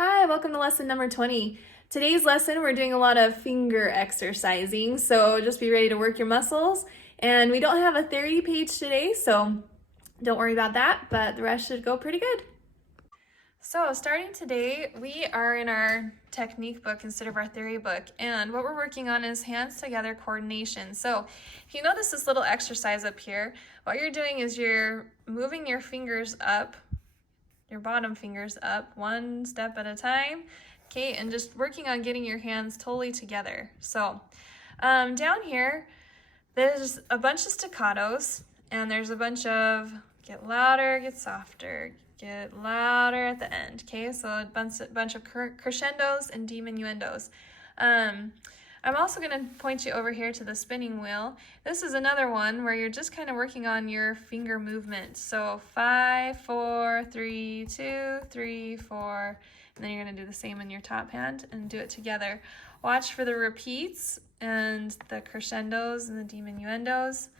Hi, welcome to lesson number 20. Today's lesson, we're doing a lot of finger exercising, so just be ready to work your muscles. And we don't have a 30 page today, so don't worry about that, but the rest should go pretty good. So starting today, we are in our technique book instead of our theory book, and what we're working on is hands together coordination. So if you notice this little exercise up here, what you're doing is you're moving your fingers up, your bottom fingers up one step at a time, okay, and just working on getting your hands totally together. So down here, there's a bunch of staccatos, and there's a bunch of get louder, get softer, get louder at the end, okay? So a bunch of crescendos and diminuendos. I'm also going to point you over here to the spinning wheel. This is another one where you're just kind of working on your finger movement. So 5, 4, 3, 2, 3, 4, and then you're going to do the same in your top hand and do it together. Watch for the repeats and the crescendos and the diminuendos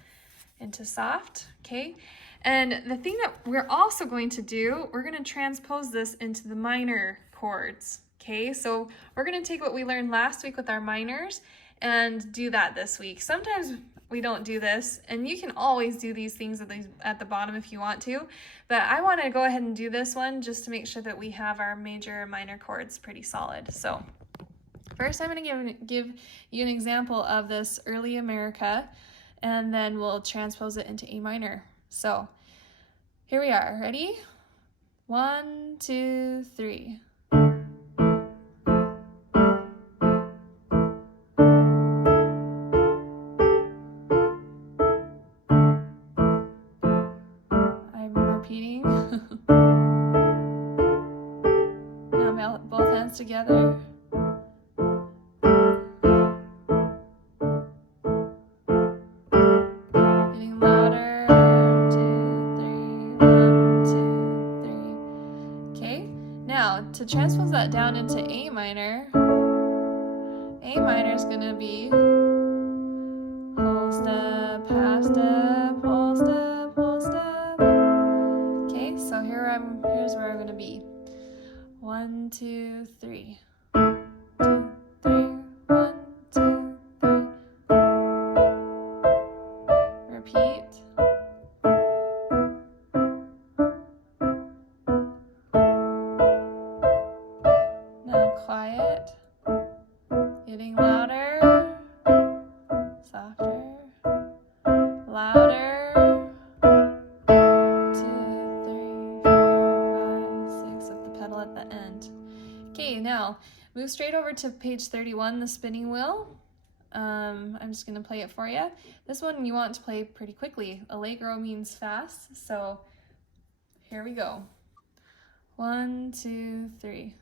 into soft, okay? And the thing that we're also going to do, we're going to transpose this into the minor chords. Okay, so we're going to take what we learned last week with our minors and do that this week. Sometimes we don't do this, and you can always do these things at the bottom if you want to, but I want to go ahead and do this one just to make sure that we have our major and minor chords pretty solid. So first I'm going to give you an example of this early America, and then we'll transpose it into A minor. So here we are. Ready? 1, 2, 3. Repeating. Now both hands together. Getting louder. 2, 3. 1, 2, 3. Okay. Now to transpose that down into A minor is going to be whole step, half step, whole step, whole step. Okay, so here's where I'm going to be. 1, 2, 3. 2, 3. 1, 2, 3. Repeat. Now quiet. Getting louder. Softer. Louder. 2, 3, 4, 5, 6 with the pedal at the end. Okay, now move straight over to page 31, the spinning wheel. I'm just going to play it for you. This one you want to play pretty quickly. Allegro means fast, so here we go. 1, 2, 3.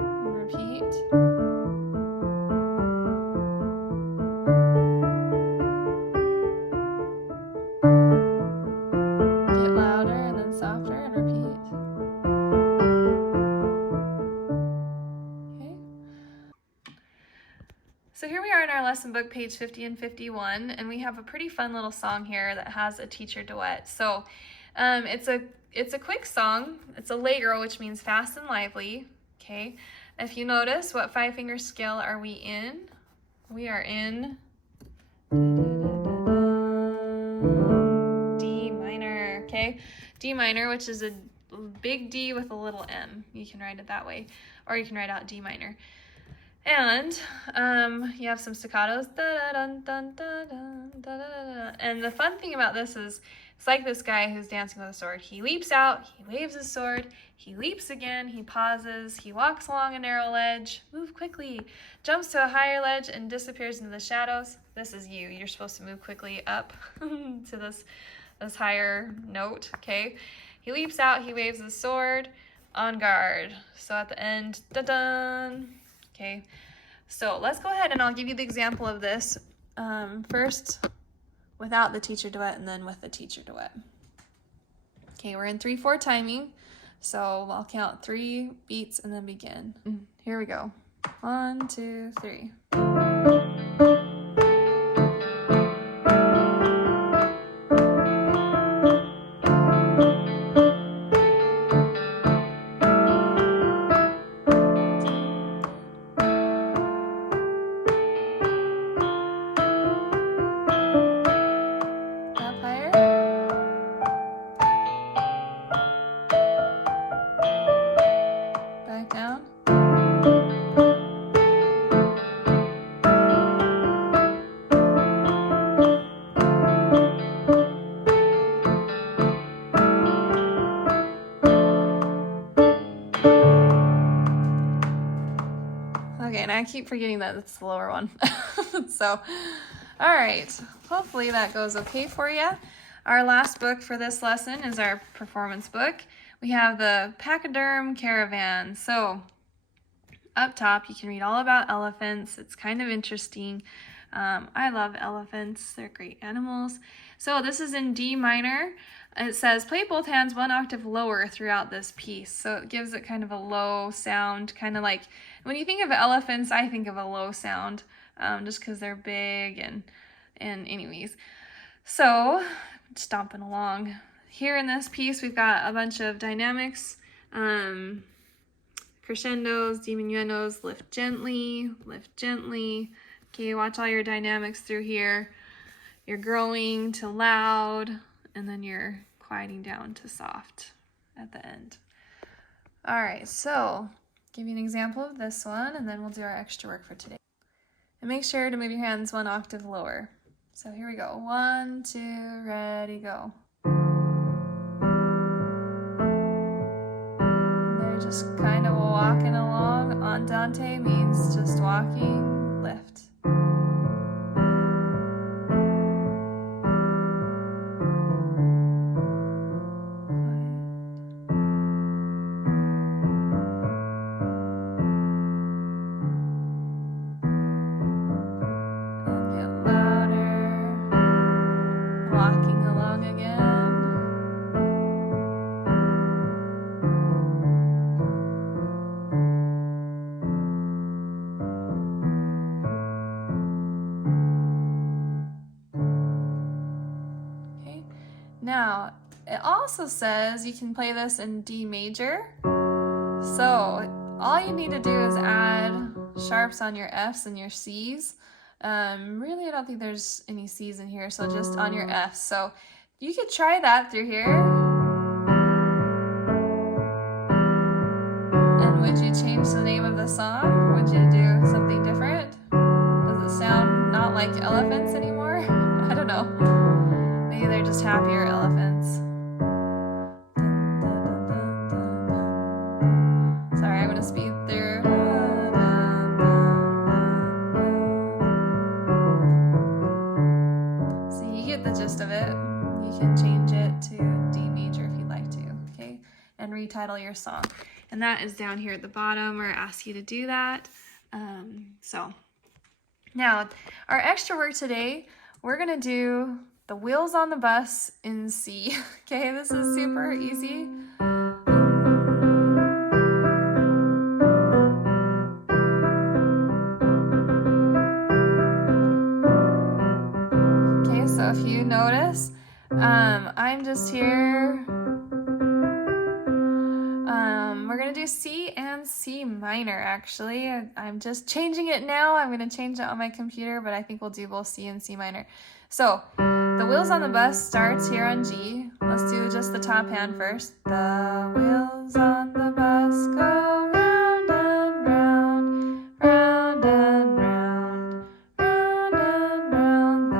And repeat. Get louder and then softer and repeat. Okay. So here we are in our lesson book, page 50 and 51, and we have a pretty fun little song here that has a teacher duet. So it's a quick song. It's allegro, which means fast and lively. Okay. If you notice, what 5-finger scale are we in? We are in D minor, okay? D minor, which is a big D with a little M. You can write it that way, or you can write out D minor. And you have some staccatos. And the fun thing about this is it's like this guy who's dancing with a sword. He leaps out, he waves his sword, he leaps again, he pauses, he walks along a narrow ledge, move quickly, jumps to a higher ledge and disappears into the shadows. This is you. You're supposed to move quickly up to this higher note, okay? He leaps out, he waves his sword, on guard. So at the end, dun-dun. Okay, so let's go ahead and I'll give you the example of this first without the teacher duet and then with the teacher duet. Okay, we're in 3/4 timing, so I'll count 3 beats and then begin. Here we go. 1, 2, 3. I keep forgetting that it's the lower one. So, all right. Hopefully that goes okay for you. Our last book for this lesson is our performance book. We have the Pachyderm Caravan. So, up top, you can read all about elephants. It's kind of interesting. I love elephants. They're great animals. So this is in D minor. It says play both hands 1 octave lower throughout this piece. So it gives it kind of a low sound, kind of like when you think of elephants, I think of a low sound, just because they're big and anyways. So stomping along. Here in this piece, we've got a bunch of dynamics. Crescendos, diminuendos, lift gently. Okay, watch all your dynamics through here. You're growing to loud, and then you're quieting down to soft at the end. All right, so give you an example of this one, and then we'll do our extra work for today. And make sure to move your hands 1 octave lower. So here we go. 1, 2, ready, go. Just kind of walking along. Andante means just walking, lift. And get louder. Walking along again. Now, it also says you can play this in D major. So all you need to do is add sharps on your Fs and your Cs. Really, I don't think there's any Cs in here, so just on your Fs. So you could try that through here. And would you change the name of the song? Would you do something different? Does it sound not like elephants anymore? I don't know. Maybe they're just happier elephants. Sorry, I'm going to speed through. So you get the gist of it. You can change it to D major if you'd like to, okay? And retitle your song. And that is down here at the bottom where I ask you to do that. So now, our extra work today, we're going to do the Wheels on the Bus in C. Okay, this is super easy. Okay, so if you notice, I'm just here. We're gonna do C and C minor, actually. I'm just changing it now. I'm gonna change it on my computer, but I think we'll do both C and C minor. So, the Wheels on the Bus starts here on G. Let's do just the top hand first. The wheels on the bus go round and round, round and round, round and round.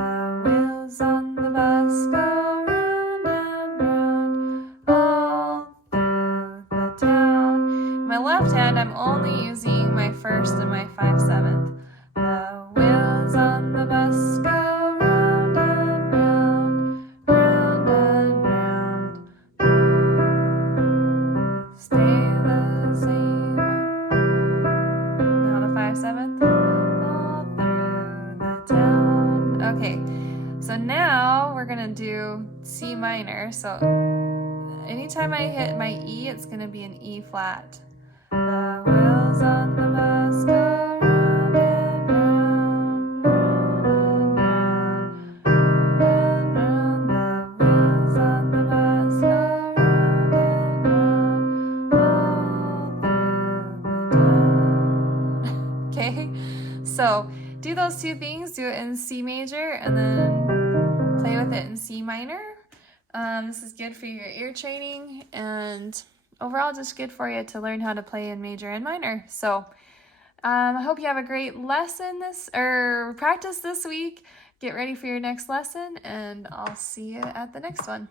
The wheels on the bus go round and round, all through the town. My left hand, I'm only using my first and my 5/7. The wheels on the bus go do C minor, so anytime I hit my E, it's going to be an E flat. The wheels on the bus go round and round, round and round, round. The wheels on the bus go round and round, all through the town. Okay, so do those two things, do it in C major, and then play with it in C minor. This is good for your ear training and overall just good for you to learn how to play in major and minor. So I hope you have a great lesson practice this week. Get ready for your next lesson and I'll see you at the next one.